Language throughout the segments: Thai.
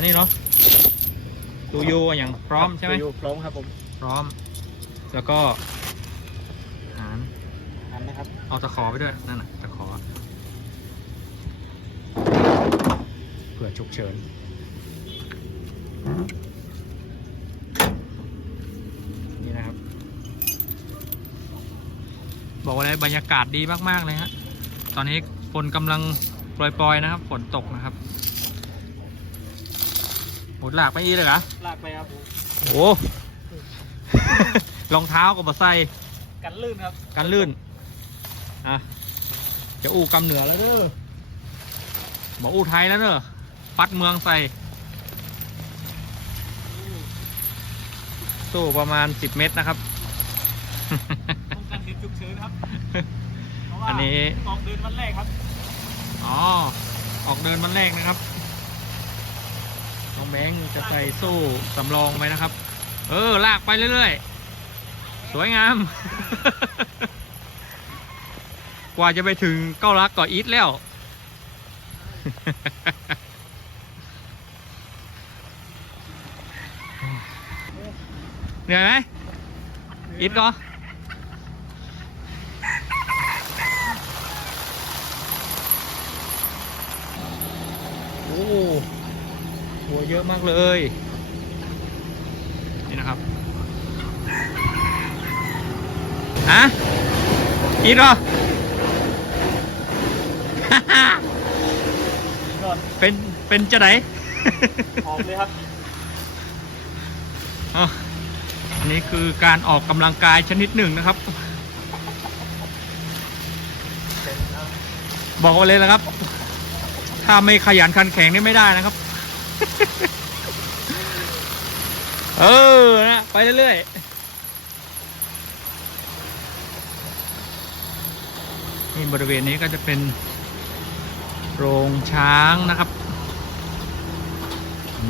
อันนี้เนาะตูยูอย่างพร้อมใช่ไหมอยู่พร้อมครับผมพร้อม แล้วก็หารอันนะครับเอาตะขอไปด้วยนั่นน่ะตะขอเผื่อฉุกเฉินนี่นะครับ บอกว่าเลยบรรยากาศดีมากๆเลยฮะตอนนี้ฝนกำลังโปรยๆนะครับ ฝนตกนะครับ หมดหลากไปอีกเลยเหรอลากไปครับผมโอ้รองเท้ากับมาใส่กันลื่นครับกันลื่น อะ จะอู้กำเหนือแล้วเด้อบอกอู้ไทยแล้วเด้อปัดเมืองใส่ สู้ประมาณ 10 เมตรนะครับ ป้องกันเหตุฉุกเฉินครับเพราะว่าอันนี้ ออกเดินวันแรกครับ อ๋อ ออกเดินวันแรกนะครับ น้องแบงค์จะใส่สู้สำรองไว้นะครับ เออ ลากไปเรื่อยๆ สวยงาม กว่าจะไปถึงเก้าลักก่ออีทแล้ว เหนื่อยไหมอีทก็โอ้ หัวเยอะมากเลย นี่นะครับฮะอีทเหรอนอนเป็นเป็นจะไหนออกเลยครับอะอันนี้คือการออกกำลังกายชนิดหนึ่งนะครับ บอกไว้เลยนะครับ ถ้าไม่ขยันขันแข็งนี่ไม่ได้นะครับ เออนะ ไปเรื่อยๆนี่บริเวณนี้ก็จะเป็นโรงช้างนะครับ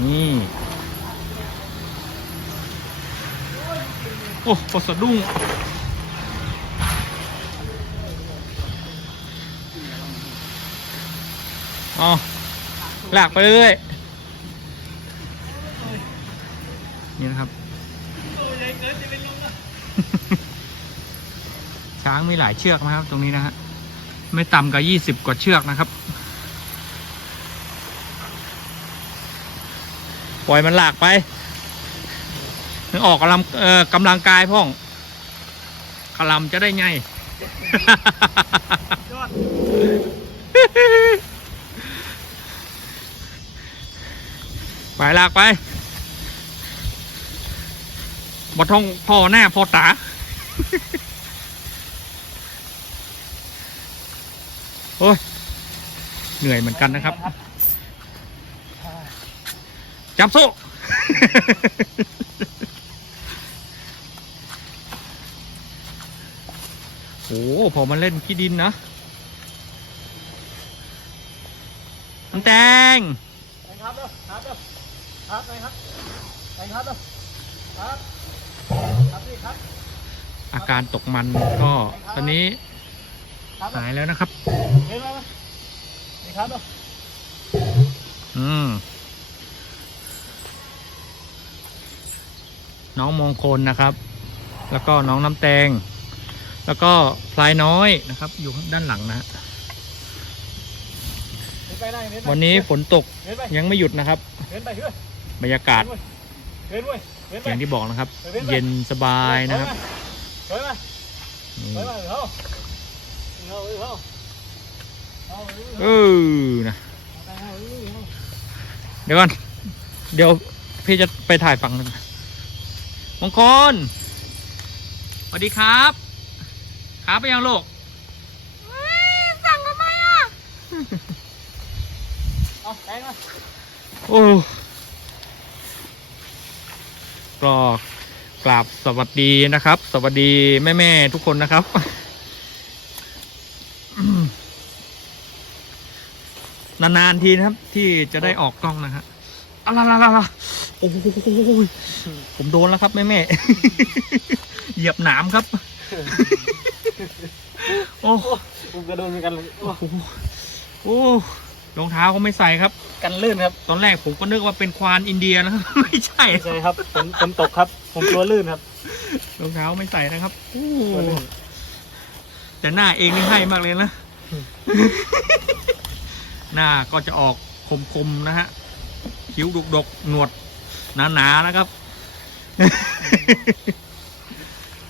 นี่ โอ้ปสะดุ้งอ๋อลากไปเรื่อยๆ นี่นะครับ ช้างมีหลายเชือกนะครับ ตรงนี้นะฮะไม่ต่ำกว่ายี่สิบกว่าเชือกนะครับ ปล่อยมันหลากไปออกกำลังเอ่อกำลังกายพ่องกำลังจะได้ไงยอดไปลากไป บ่ท่องพ่อหน้าพ่อตา โอ้ย เหนื่อยเหมือนกันนะครับ จับโซ่ โอ้พอมันเล่นขี้ดินนะน้ำแตงไปครับเด้อครับเด้อครับไปครับไปครับเด้อครับ อาการตกมันก็ตอนนี้ครับหายแล้วนะครับเห็นไหมนี่ครับเด้ออืมน้องมงคลนะครับ แล้วก็น้องน้ำแตง แล้วก็พลายน้อยนะครับ อยู่ด้านหลังนะฮะเห็นไปได้เห็นไปวันนี้ฝนตกเห็นไปยังไม่หยุดนะครับเห็นไปเฮ้ยบรรยากาศ เห็นเว้ยเห็นไปอย่างที่บอกนะครับ เย็นสบายนะครับเห็นไหมนี่เห็นไหมเฮ้ยเฮ้ยเฮ้ยเออนะเดี๋ยวก่อนเดี๋ยวพี่จะไปถ่ายฝั่งหนึงมงคลสวัสดีครับครับไปยังลูกสั่งทำไมอะเอาแทงมาโอ้ ก็กราบสวัสดีนะครับ สวัสดีแม่ ๆ ทุกคนนะครับ นาน ๆ ทีนะครับ ที่จะได้ออกกล้องนะฮะอะไรล่ะโอ้โหผมโดนแล้วครับแม่ๆเหยียบหนามครับ โอ้ผมกระโดดเหมือนกันเลยโอ้โหโอ้ รองเท้าก็ไม่ใส่ครับ กันลื่นครับ ตอนแรกผมก็นึกว่าเป็นควานอินเดียนะครับ ไม่ใช่ไม่ใช่ครับฝนฝนตกครับ ผมกลัวลื่นครับรองเท้าไม่ใส่นะครับโอ้กลัวลื่นแต่หน้าเองนี่ให้มากเลยนะ หน้าก็จะออกคมๆนะฮะคิ้วดกๆหนวดหนาๆนะครับ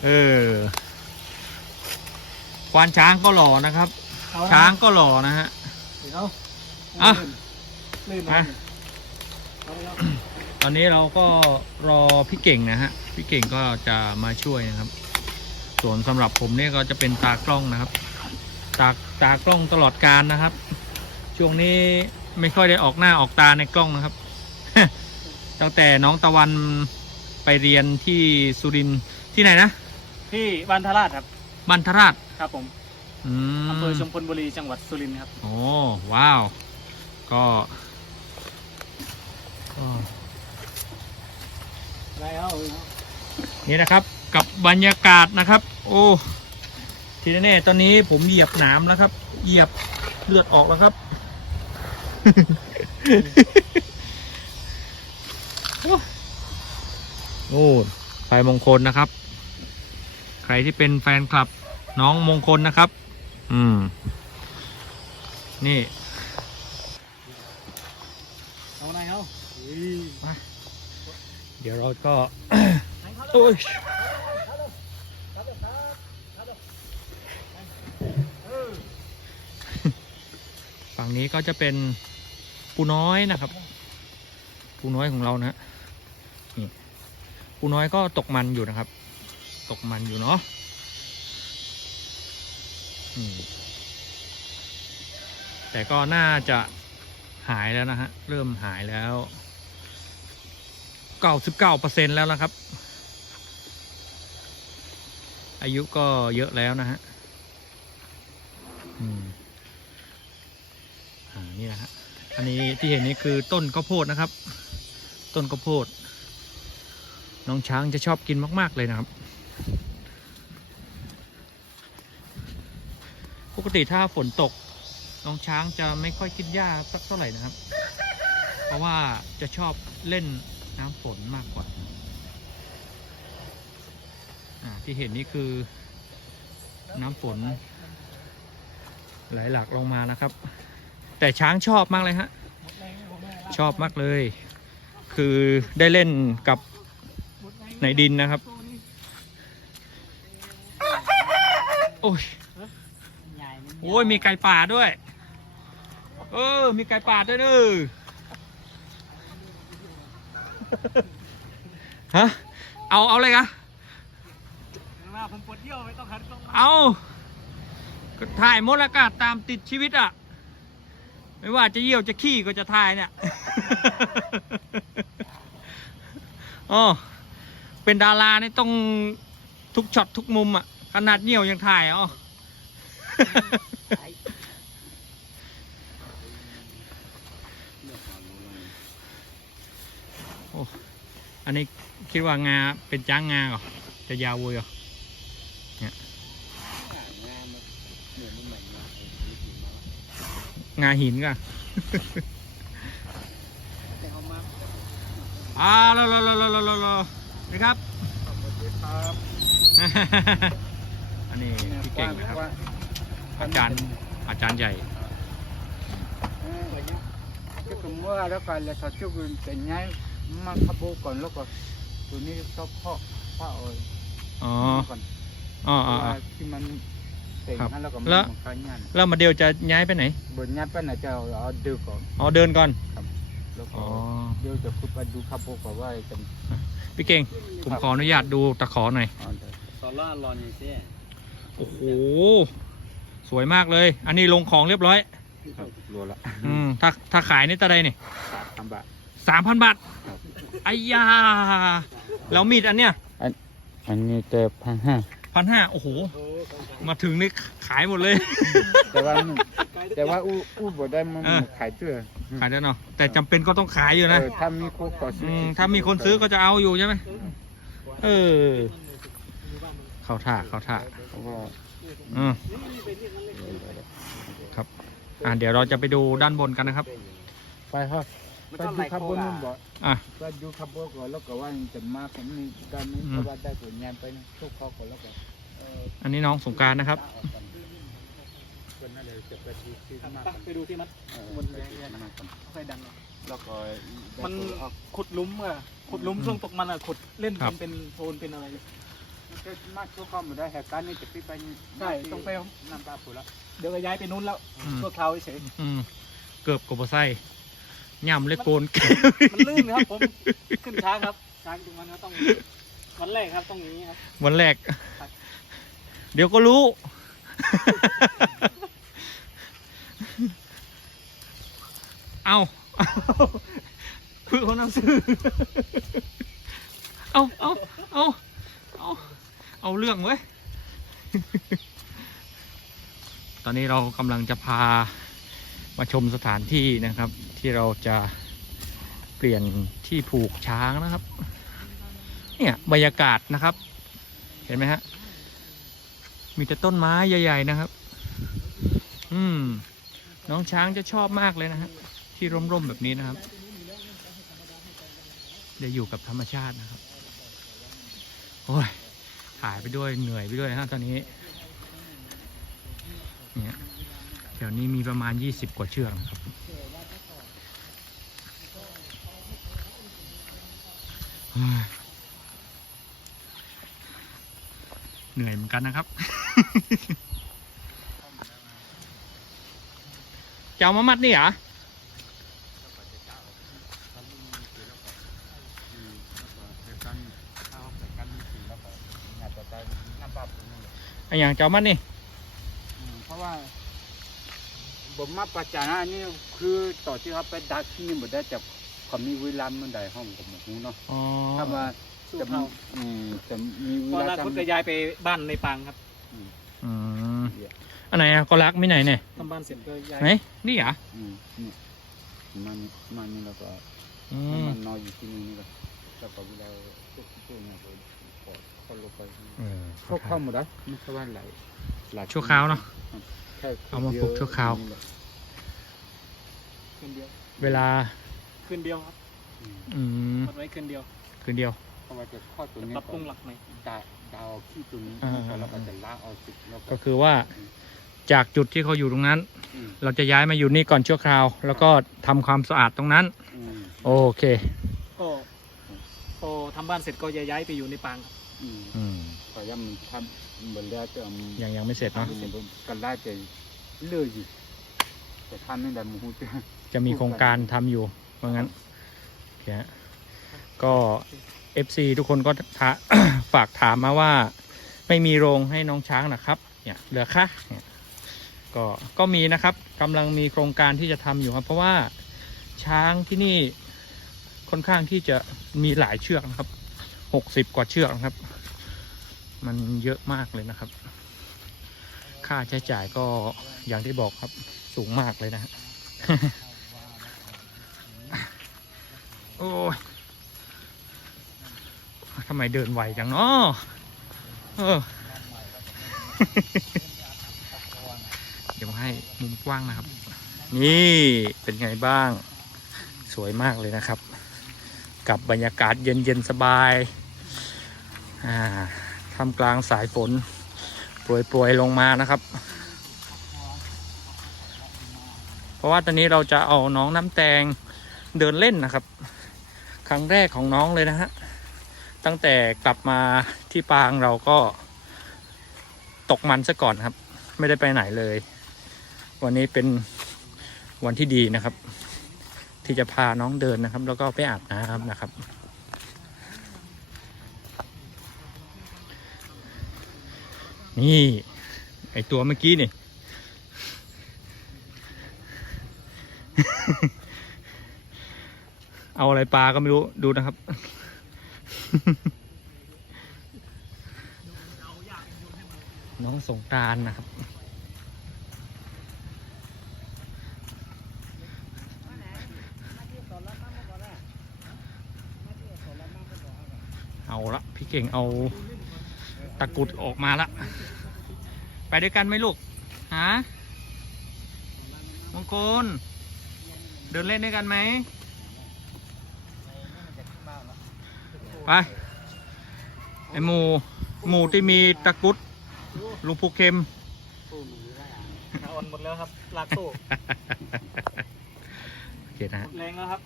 เออควานช้างก็หล่อนะครับ เอละช้างก็หล่อนะฮะ เดี๋ยว อะ ลื่นอะนะเอาแล้วตอนนี้เราก็รอพี่เก่งนะฮะ พี่เก่งก็จะมาช่วยนะครับ ส่วนสำหรับผมเนี่ยก็จะเป็นตากล้องนะครับ ตาตากล้องตลอดการนะครับ ช่วงนี้ไม่ค่อยได้ออกหน้าออกตาในกล้องนะครับ ตั้งแต่น้องตะวันไปเรียนที่สุรินทร์ที่ไหนนะพี่บันทราชครับ บันทราชครับผมอืมอำเภอชมพลบุรีจังหวัดสุรินทร์ครับ โอ้ว้าว ก็นี่นะครับกับบรรยากาศนะครับ โอ้ทีแน่ๆตอนนี้ผมเหยียบหนามแล้วครับ เหยียบเลือดออกแล้วครับโอ้ไฟมงคลนะครับ ใครที่เป็นแฟนคลับน้องมงคลนะครับ อืม นี่ เอาไหน เอาเดี๋ยวเราก็โอ้ยฝั่งนี้ก็จะเป็นปูน้อยนะครับ ปูน้อยของเรานะฮะนี่ปูน้อยก็ตกมันอยู่นะครับ ตกมันอยู่เนาะแต่ก็น่าจะหายแล้วนะฮะ เริ่มหายแล้ว เก้าสิบเก้าเปอร์เซ็นแล้วนะครับ อายุก็เยอะแล้วนะฮะอืมอ่านี่นะฮะอันนี้ที่เห็นนี่คือต้นข้าวโพดนะครับ ต้นข้าวโพด น้องช้างจะชอบกินมาก ๆ เลยนะครับ ปกติถ้าฝนตก น้องช้างจะไม่ค่อยกินหญ้าสักเท่าไหร่นะครับ เพราะว่าจะชอบเล่น น้ำฝนมากกว่าอ่าที่เห็นนี่คือน้ำฝน ไหลหลากลงมานะครับ แต่ช้างชอบมากเลยฮะ ชอบมากเลย คือได้เล่นกับในดินนะครับ โอ้ยโอ้ยมีไก่ป่าด้วย เออ มีไก่ป่าด้วยเนอะ ฮะ เอาเอาเลยกะมาผมปวดเยี่ยวไม่ต้องหันกล้องมาเอาก็ถ่ายหมดแล้วก็ตามติดชีวิตอะ ไม่ว่าจะเยี่ยวจะขี้ก็จะถ่ายเนี่ยอ๋อเป็นดาราเนี่ยต้องทุกช็อตทุกมุมอะ ขนาดเยี่ยวยังถ่ายอ๋อ อันนี้คิดว่างาเป็นจ้างงาเหรอจะยาวเว้ยเหรองาหินก่ะอ่าโลโลโลโลโลโลโลนี่ครับครับอันนี้พี่เก่งนะครับ อาจารย์อาจารย์ใหญ่ cái cùng mưa đó phải là thật chút tình nhai mà khắp bố còn lúc rồi tụi ní có khó khó rồi อ๋อ còn อ๋ออ๋ออ๋อ khi mà tỉnh Khắp. hay là còn Lỡ. một cái nhà แล้วมาเดียวจะย้ายไปไหน bữa nhát bên là chờ ở đưa còn อ๋อเดินก่อน lúc อ๋อ rồi đưa cho khúc du khắp bố còn vậy cần พี่เก่ง ผมขออนุญาตดูตะขอหน่อย ờ, đấy. ตอนล่ารอนอย่างเสียโอ้โห สวยมากเลย อันนี้ลงของเรียบร้อย Khắp, lùa lại อืมถ้าถ้าขายนี่ตะไดนี่ thăm bạn สามพันบาทไอ้ยาแล้วมีดอันเนี้ย anh như tờ phan ha พันห้าโอ้โห มาถึงนี่ขายหมดเลย แต่ว่าแต่ว่าอู้อู้บ่ได้มันเออขายเตื้อขายได้เนาะแต่จำเป็นก็ต้องขายอยู่นะเออถ้ามีคนขอซื้อืมถ้ามีคนซื้อก็จะเอาอยู่ใช่ไหมเออเข้าท่าเข้าท่าเพราะว่าอืมครับ อ่าเดี๋ยวเราจะไปดูด้านบนกันนะครับ ไปครับ มันไปต้องดูไหลขับโคบนกนู่นบ่อะอะไปดูขับรถก่อนแล้วก็ว่าจะมาผมนี่ด้านนี้อืม เพราะว่าได้ผลงานไปนะทุกข้อก่อนแล้วก็เอออันนี้น้องสงกรารนะครับ คนนั่นเลยจะไปดูที่ครับมากไปไปดูที่มัด เออมันไปที่มากก่อนค่อยดันเนาะแล้วก็มันได้ผลออกขุดหลุมอะขุดหลุมอืมช่วงตกมันอะขุดเล่นครัเป็บ นเป็นโทนเป็นอะไรมันจะมากทุกข้อมาได้เหตุการณ์นี้จะพี่ไปใช่ต้องไปน้ำตาผุแล้วเดี๋ยวก็ย้ายไปนู้นแล้วอืม ชั่วคราวเฉยอืมเกือบกบไส้ ย่ำเลยโกนมันลื่นนะครับผมขึ้นช้าครับช้าตรงมันก็ต้องวันแรกครับต้องอย่างนี้ครับ วันแรกครับเดี๋ยวก็รู้ เอาเพื่อเขานำซื้อ เอาเอาเอาเอาเอาเรื่องเว้ย ตอนนี้เรากำลังจะพา มาชมสถานที่นะครับ ที่เราจะเปลี่ยนที่ผูกช้างนะครับ เนี่ยบรรยากาศนะครับ เห็นไหมฮะมีแต่ต้นไม้ใหญ่ ๆนะครับ อืม น้องช้างจะชอบมากเลยนะฮะที่ร่มๆแบบนี้นะครับได้อยู่กับธรรมชาตินะครับ โอ้ย ถ่ายไปด้วยเหนื่อยไปด้วยนะฮะตอนนี้ เนี่ย ถวนี้มีประมาณ 20 กว่าเชือกนะครับ เหนื่อยเหมือนกันนะครับ เจะเอามามัดนี่เหรอไอ้อย่างจะเอามัดนี่ เพราะว่า ผมมาประจานะนี่คือต่อที่เขาไปดักที่นี่หมดได้จากความมีเวลาเมื่อใดห้องกับหมูเนาะอ๋อถ้ามาชั่วจะคราวอืมจะมีเวพอลานาคตก็ทำย้ายไปบ้านในปางครับอืมอันไหนอะก็รักไม่ไหนเนี่ย ทำบ้านเสร็จก็ย้ายไหน นี่เหรออืมนี่มันมันนี่แล้วก็อืให้มมันนอนอยู่ที่นี่นี่ก็แล้วก็เวลาพวกพวกเนี่ยก็ขอเขาลงไปเออ เข้าเข้าหมดแล้วไม่ใช่ว่าไหลไหลชั่วคราวเนอะแค่ เอามาปลูกชั่วคราวนี่แหละคืนเดียวเวลา คืนเดียวครับอืมอืมมัดไว้คืนเดียวคืนเดียว เพราะว่าจะข้อตัวนี้ปรับปรุงหลักใหม่ดาดาวขี้ตัวนี้อ่า แล้วก็จะล้างเอาสิแล้วก็คือว่าจากจุดที่เขาอยู่ตรงนั้น อืมเราจะย้ายมาอยู่นี่ก่อนชั่วคราว แล้วก็ทำความสะอาดตรงนั้น อืมโอเค ก็พอทำบ้านเสร็จก็จะย้ายไปอยู่ในปางครับ อืมอืมพยายามทำเหมือนแล้วจะยังยังไม่เสร็จเนาะกันไล่จะเลื่อยอยู่แต่ทำไม่ได้หมูจะจะมีโครงการทำอยู่ว่างั้นโอเคฮะก็ FC ทุกคนก็ถาฝากถามมาว่า ไม่มีโรงให้น้องช้างนะครับ เนี่ยเหลือคะเนี่ยก็ก็มีนะครับกำลังมีโครงการที่จะทำอยู่ครับ เพราะว่าช้างที่นี่ค่อนข้างที่จะมีหลายเชือกนะครับ หกสิบกว่าเชือกนะครับ มันเยอะมากเลยนะครับ ค่าใช้จ่ายก็อย่างที่บอกครับสูงมากเลยนะฮะโอ้ยทำไมเดินไวจังเนาะเดี๋ยวให้มุมกว้างนะครับ นี่เป็นไงบ้าง สวยมากเลยนะครับ กับบรรยากาศเย็นเย็นๆสบาย อ่าทำกลางสายฝนโปรยๆลงมานะครับ เพราะว่าตอนนี้เราจะเอาน้องน้ำแตงเดินเล่นนะครับ ครั้งแรกของน้องเลยนะฮะ ตั้งแต่กลับมาที่ปางเราก็ตกมันซะก่อนครับ ไม่ได้ไปไหนเลย วันนี้เป็นวันที่ดีนะครับ ที่จะพาน้องเดินนะครับ แล้วก็ไปอาบน้ำนะครับ นี่ไอตัวเมื่อกี้นี่ เอาอะไรปลาก็ไม่รู้ดูนะครับ น้องสงกานนะครับเอาละพี่เก่งเอา ตะกรุดออกมาละ ไปด้วยกันไหมลูกฮะมงคลเดินเล่นด้วยกันไหมไปไอหมูหมูที่มีตะกรุดลุงภูเข็มอ่อนหมดแล้วครับลากโซ่โอเคนะฮะแรงแล้วครับ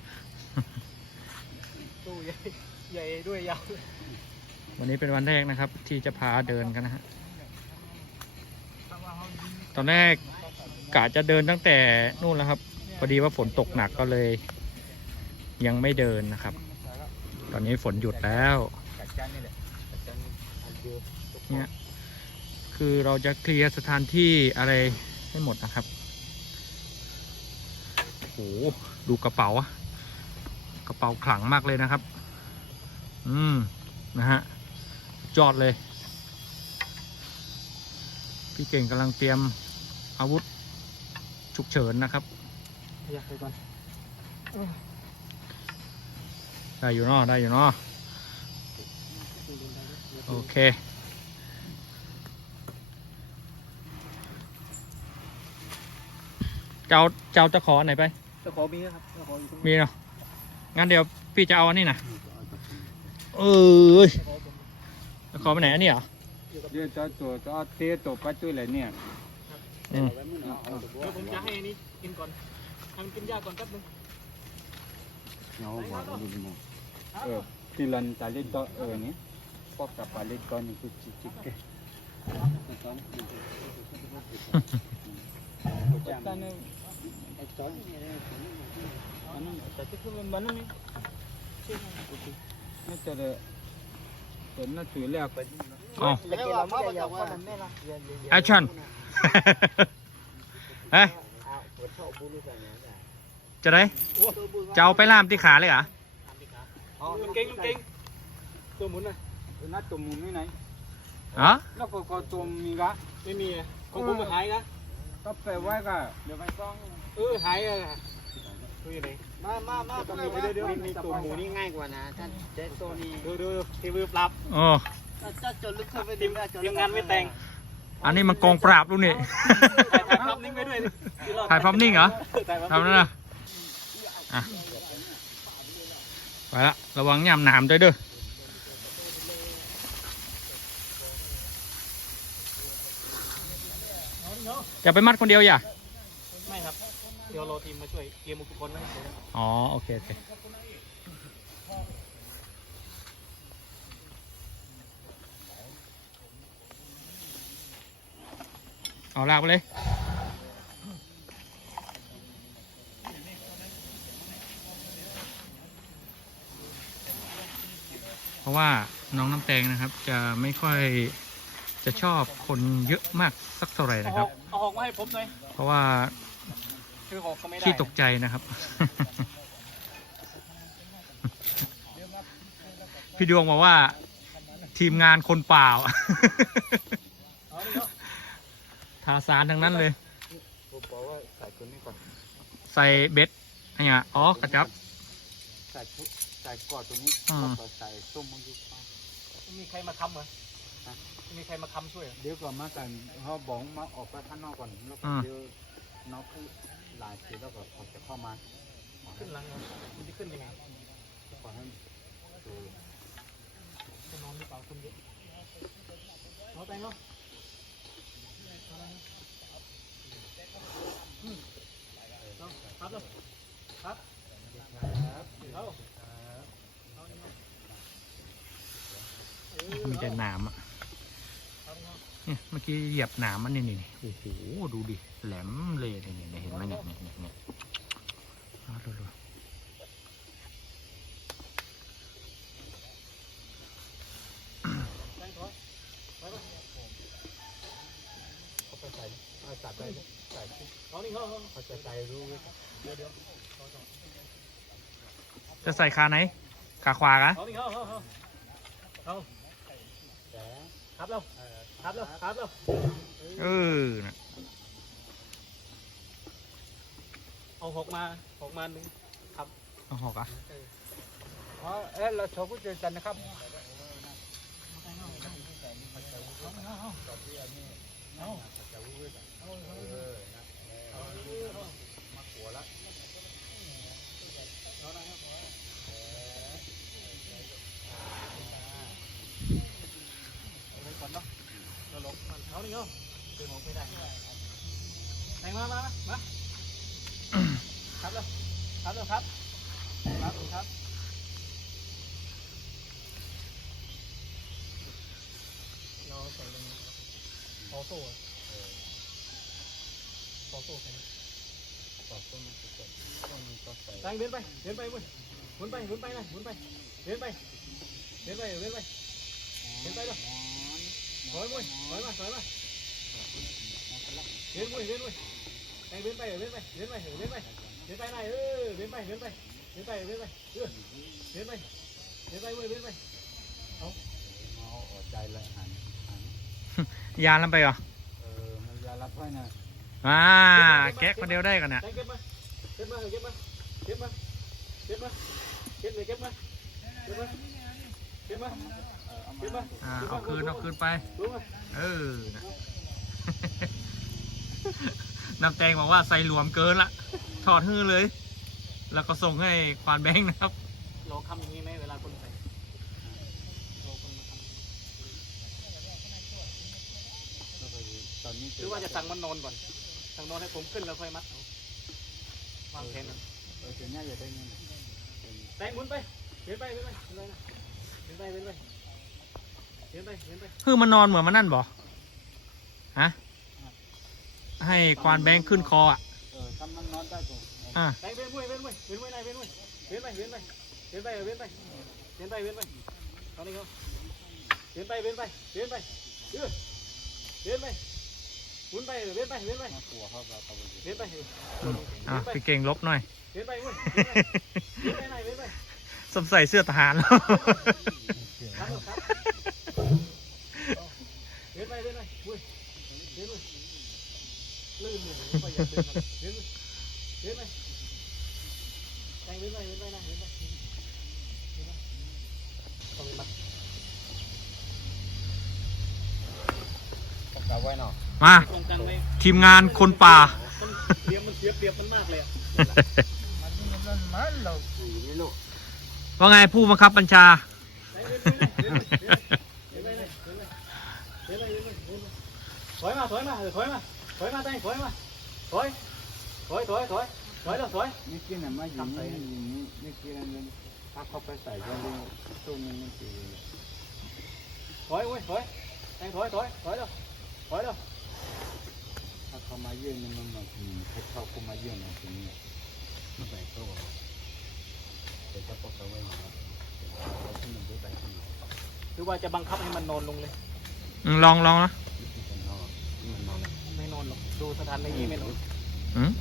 ตู้ใหญ่ใหญ่ด้วยยาว วันนี้เป็นวันแรกนะครับ ที่จะพาเดินกันนะฮะตอนแรกกะจะเดินตั้งแต่นู่นแล้วครับ พอดีว่าฝนตกหนักก็เลย ยังไม่เดินนะครับ ตอนนี้ฝนหยุดแล้วกัดจันนี่แหละกัดจันอันเนี่ยคือเราจะเคลียร์สถานที่อะไรให้หมดนะครับโอ้โหดูกระเป๋าอะกระเป๋าขลังมากเลยนะครับ อืม นะฮะ ยอดเลย พี่เก่งกำลังเตรียมอาวุธฉุกเฉินนะครับอยากไปก่อนได้อยู่เนาะได้อยู่เนาะโอเคเจ้าเจ้าจะขออันไหนไป จะขอมีครับจะขออยู่ตรงนี้มีเนาะงั้นเดี๋ยวพี่จะเอาอันนี้นะเออ จะขอไปไหนอันนี้เหรอเดี๋ยวจะตัวจะเอาเตี้ยตัวไปตัวอะไรเนี่ยอืมเดี๋ยวผมจะให้อันนี้กินก่อนให้มันกินยาก่อนแป๊บนึงเอาหวก็ดูมั้งเออที่ลันตาเล็กตัวเออนี่พวกกับปลาเล็กตัวนี่คือจิกจิกเกจันเนี่ยไอ้ จอยอันนั้นแต่ที่คือมันมันนั่นนี่น่าจะเลยเห็นน่าถือแล้วไปอ๋อแล้วเราไม่ได้ยาวมันไม่ละแอคชั่นเฮ้ยจะได้จะเอาไปล่ามที่ขาเลยเหรออ๋อลุงเก่งลุงเก่งตัวหมุนน่ะน่าตัวมุมนี่ไหนอ๋อแล้วก็ก็ตัวมีกะไม่มีอะของผมมันหายนะก็ไปไว้ก็เดี๋ยวไปซ่องเออหายอะดูยังไง มามามาต้องมีเดี๋ยวเดี๋ยวมีตัวหมูนี่ง่ายกว่านะถ้าเจ๊ตัวนี้ดูดูดูทีวีปรับโอ้ถ้าถ้าจนลึกเข้าไปทีมทีมงานไม่แต่ง อันนี้มันกองปราบดูนี่ถ่ายภาพนิ่งไว้ด้วยดิถ่ายภาพนิ่งเหรอถ่ายภาพทำนั่นนะอะไปละระวังย่ำหนามด้วยเด้อจะไปมัดคนเดียวอย่าไม่ครับเดี๋ยวรอทีมมาช่วยเตรียมอุปกรณ์ไว้ให้ผมอ๋อ โอเค โอเค เอาลากไปเลย เพราะว่าน้องน้ำแตงนะครับ จะไม่ค่อยจะชอบคนเยอะมากสักเท่าไหร่เอานะหครัอบกเอาหอกมาให้ผมหน่อย เพราะว่า คือหอกก็ไม่ได้ขี้ตกใจนะครับ พี่ดวงบอกว่า ทีมงานคนเปล่าเอาดิเนาะทาสารทั้งนั้นเลย ผมบอกว่าใส่ตัวนี้ก่อนใส่เบ็ดอะไรเงี้ยอ๋อกระจับ ใส่ชุดใส่กอดตัวนี้อ่า แล้วก็ใส่ส้มมันดูไม่มีใครมาค้ำเหรอไม่มีใครมาค้ำช่วยเหรอเดี๋ยวก่อนมากันเขาบอกมาออกไปข้างนอกก่อนแล้วก็อ่า เดี๋ยวน้องคือ หลายทีแล้วก็เขาจะเข้ามาขึ้นหลังเหรอมันจะขึ้นยังไงขอให้ดูจะนอนหรือเปล่าคนเยอะเอาไปเนาะเอาครับเลยครับเอาเอาดิเนาะเออมีแต่หนามอะ เนี่ยเมื่อกี้เหยียบหนามมันนี่นี่โอ้โหดูดิแหลมเลยนี่นี่เห็นไหมเนี่ยเนี่ยเนี่ยเนี่ยเอาดูดูจะใส่รู้ไว้เดี๋ยวเดี๋ยวจะใส่ขาไหน ขาขวากะเอานี่เอา เอาเอาเอาแต่ครับแล้วครับแล้วครับแล้วเออน่ะเอาหกมาหกมาหนึ่งเอาหอกอะอ๋อเอ๊ะเราโชว์ผู้เจอกันนะครับเนี่โยเป็นของไม่ได้ไหนมามามาครับเลยครับเลยครับครับครับเราใส่เป็นพอโซ่พอโซ่ใช่ไหมพอโซ่มันจะเกิดต่องมีต่อใส่ตั้งเดินไปเดินไปมุญหมุนไปหมุนไปนะหมุนไปเดินไปเดินไปเดินไปเดินไปเลย ถอยมุนถอยมาถอยมาเดินมุนเดินมุนแตงเดินไปเดินไปเดินไปเดินไปเดินไปไหนเออเดินไปเดินไปเดินไปเดินไปเออเดินไปเดินไปเว้ยเดินไปเอาออกใจละหันหันยานลำไปเหรอเออมันยารับไว้นะอ่าแก๊กคนเดียวได้กันเนี่ยแตงเก็บมาเก็บมาเก็บมาเก็บมาเก็บมาเก็บเลยเก็บมาเก็บมาเก็บมาเออเอาเก็บมามาอ่าเอาคืนเอาคืนไปรู้ไหมเออนะ น้ำแตงบอกว่าใส่หลวมเกินละ ถอดฮื้อเลย แล้วก็ส่งให้ควานแบงค์นะครับ โลคำอย่างนี้ไหมเวลาคนใส่โลคนมาทำแล้วก็ตอนนี้หรือว่าจะสั่งมันนอนก่อนสั่งนอนให้ผมขึ้นแล้วค่อยมัดเอาวางแผนกันเออถึงเนี้ยอย่าได้เงิน แตงหมุนไปเดินไปเดินไปเดินไปนะเดินไปเดินไป เดินไปเดินไปฮื้อมันนอนเหมือนมันนั่นบ่ฮะให้ควานแบงค์ขึ้นคออะเออทำมันนอนได้ก็อ่าแตงเดินไปเดินไปเดินไปไหนเดินไปเดินไปเดินไปเดินไปเดินไปเดินไปเดินไปตอนนี้เขาเดินไปเดินไปเดินไปเออเดินไปหมุนไปเดินไปเดินไปน่ากลัวเขาแบบเขาไปเดินไปอะพี่เก่งลบหน่อยเดินไปเว้ยเดินไปไหนเดินไปสมใส่เสื้อทหารแล้วครับครับ เดินไปเดินไปเว้ยเดินไปลื่นเลยไปอย่าเดินมาเดินไปเดินไปแตงเดินไปเดินไปนะเดินไปเดินไปต้องมีมัดก็กลับไว้เนาะมาตรงกลางเลยทีมงานคนป่ามันเสียมันเสียเปรียบมันมากเลยอะมันมันมันเราสีนี่ลูกว่าไงผู้บังคับบัญชา ถอยมาถอยมาเออถอยมาถอยมาแตงถอยมาถอยถอยถอยถอยถอยแล้วถอยนี่กินอะมาอยู่นี่อยู่นี่นี่กินอันนี้ถ้าเขาไปใส่ก็เลยตู้นี้มันสีถอยเว้ยถอยแตงถอยถอยถอยแล้วถอยแล้วถ้าเขามาเยี่ยมนี่มันแบบให้เขาเข้ามาเยี่ยมเราตรงนี้ไม่ไปก็บอกเดี๋ยวจะปกเอาไว้หน่อยเราที่มันได้ไปที่ไหนหรือว่าจะบังคับให้มันนอนลงเลยอืมลองลองนะ ดูสถานที่ไม่นอนอืม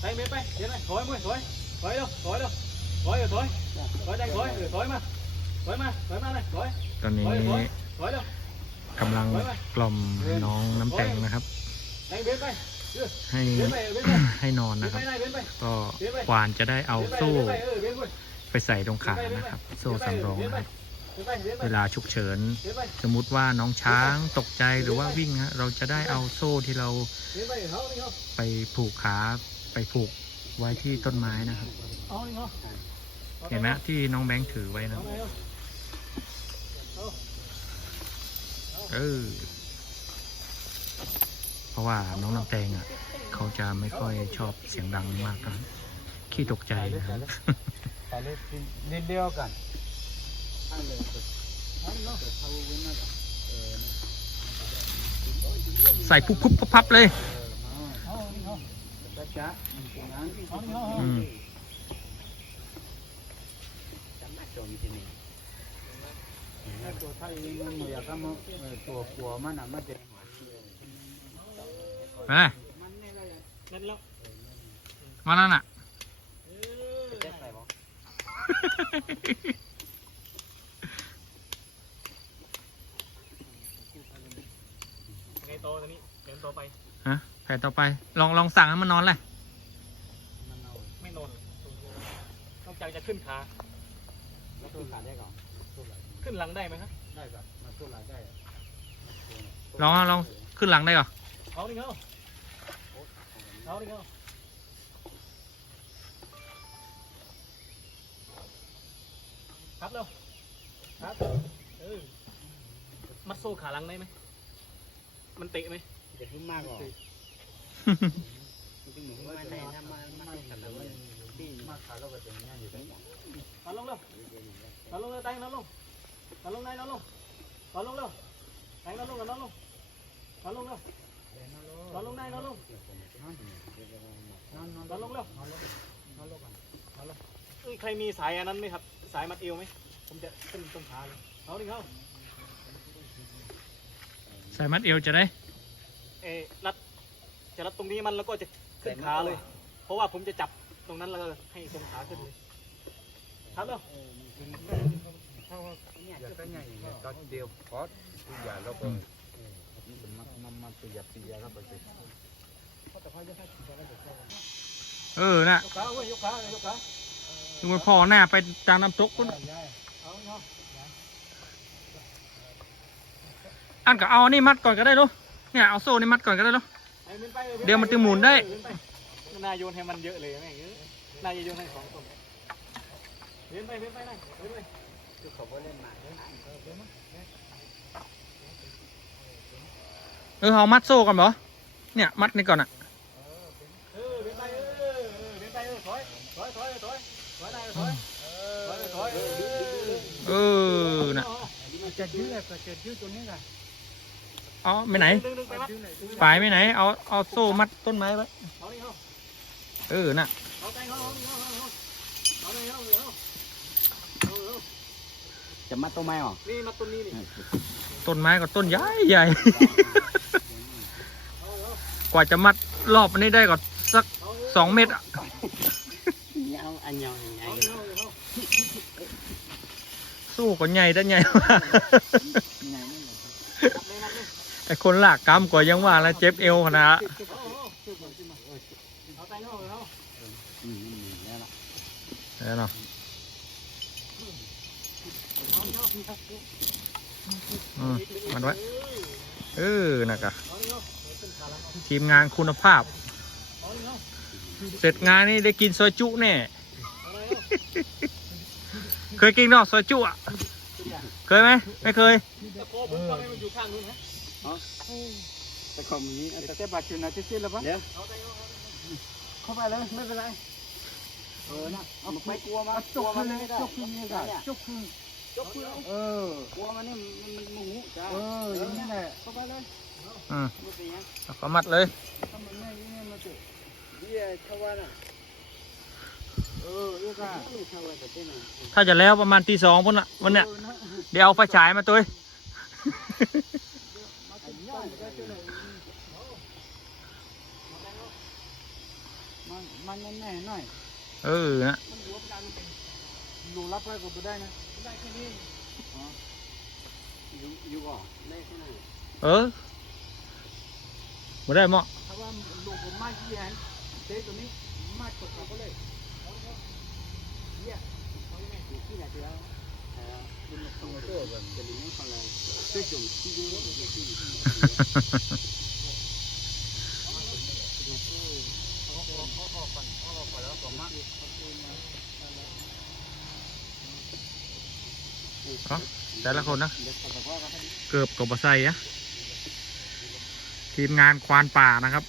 แตงเดินไปเดินไปถอยเว้ยถอยถอยเร็วถอยเร็วถอยเออถอยถอยแตงถอยเออถอยมาถอยมาถอยมาเลยถอยตอนนี้ถอยถอยถอยเร็วกำลังกล่อมน้องน้ำแตงนะครับแตงเดินไปเออให้เดินไปเดินไปให้นอนเดินะนคไปรับไหนเดินไปก็ควานจะได้เอาเดินไปโซ่เดิน ไปใส่ตรงขานะครับ โซ่สำรองเดินะครับเวลาฉุกเฉิน สมมุติว่าน้องช้างตกใจหรือว่าวิ่งฮะเราจะได้เอาโซ่ที่เราไปผูกขาไปผูกไว้ที่ต้นไม้นะครับ เห็นไหมที่น้องแบงค์ถือไว้นะเออเพราะว่าน้องน้ำแตงอะ เขาจะไม่ค่อยชอบเสียงดังมากนะขี้ตกใจนะครับ แต่เล็กนิดเดียวกันใส่ปุ๊บปุ๊บปั๊บเลยอืมตัวไทยมันเหมือนกับมันตัวปัวมันอะมันจะไปเลยนั่นแล้วมานั่นอะ เออ เจ๊ใส่บอก ไงโตตัวนี้เดินโตไป ฮะแผนต่อไป ลองลองสั่งให้มันนอนเลยไม่นอนนอกจากจะขึ้นขา แล้วตัวขาได้ก่อนตัวหลังขึ้นหลังได้ไหมครับได้ก่อนมาตัวหลังได้ลองลองขึ้นหลังได้ก่อนเอานี่เขาเอานี่เขา ครับเร็วครับเออมัดโซ่ขาหลังได้ไหม มันเตะไหมจะขึ้นมากกว่าจริงๆหนูว่าในถ้ามามาติดกันแล้วมันที่มาขาเราก็จะง่ายอยู่แล้วนอนลงเร็วนอนลงเร็วแตงนอนลงนอนลงนายนอนลงนอนลงเร็วแตงนอนลงกันนอนลงนอนลงเร็วนอนลงนายนอนลงนอนนอนนอนลงเร็วนอนลงนอนลงกันเอ้ยใครมีสายอันนั้นไหมครับ สายมัดเอวไหมผมจะขึ้นตรงขาเลยเอาดิเขาใส่มัดเอวจะได้เออรัดจะรัดตรงนี้มันแล้วก็จะขึ้นขาเลย เพราะว่าผมจะจับตรงนั้นแล้วก็ให้ตรงขาขึ้นเลยครับเร็วอย่าก็ง่ายอย่างเงี้ยก็เดียวพอทุกอย่างเราก็มันมันมันตัวยับตัวยับเราก็จะเออน่ะยกขาเว้ยยกขายกขา ดูมันพ่อหน้าไปตามน้ำตกพุ่นเอาเอาอันก็เอาอันนี่มัดก่อนก็ได้ลูกเนี่ยเอาโซ่นี่มัดก่อนก็ได้ลูกให้มันไปเดี๋ยวมันจะหมุนได้นายโยนให้มันเยอะเลยแม่งเอ้ยนายจะโยนให้สองคนเว้นไปเว้นไปนายเว้นไปคือเขาเล่นมาเออเอามัดโซ่ก่อนบ่เนี่ยมัดนี่ก่อนอะ เออน่ะจะยืดก็จะยืดตรงนี้ไงเอาไปไหนฝายไปไหน เอาเอาโซ่มัดต้นไม้ไว้เออน่ะจะมัดต้นไม้หรอนี่มัดต้นนี้นี่ต้นไม้กับต้นใหญ่ใหญ่กว่าจะมัดรอบนี้ได้ก็สักสองเมตรอะ สู้กว่าใหญ่ได้ใหญ่ว่าไอคนหลักกรรมกว่ายังว่าแล้วเจ็บเอวขนาดแล้วเนาะอืมมันไว้เออนะกะทีมงานคุณภาพ เสร็จงานนี่ได้กินซอยจุแน่ เคยกินเนาะซอยจุอะ เคยไหมไม่เคย ตะโกผมฟังให้มันอยู่ข้างนู้นนะแต่คอมนี้แต่แต่บาดเจ็บนะที่เจ็บแล้วปะเดี๋ยวเอาไปเอาเข้าไปเลยไม่เป็นไร เออนะเอาไม่กลัวมาจกขึ้นเลยจกขึ้นนี่กันจกขึ้นยกมือเอาเออกลัวมันนี่มันมันหูจ้าเอออย่างนี้แหละเข้าไปเลยอืมไม่เป็นยังแล้วก็มัดเลยถ้ามันไม่นี่มันจะเดี๋ยวเข้าว่าน่ะ เออเอื้อกันเข้าว่าจะเป็นอะไรถ้าจะแล้วประมาณตีสองพุ่นอะวันเนี้ยเดี๋ยวเอาไฟฉายมาตัวเองมันมันแน่ๆหน่อย เออนะดูรับไว้ก็ไม่ได้นะได้แค่นี้อยู่อยู่ก่อนได้แค่ไหนเออมาได้เหมาะถ้าว่าลูกผมมาที่ยันเตะตัวนี้มาตกเขาเลย แต่ละคนนะ เกือบกบบะไซอะทีมงานควานป่านะครับ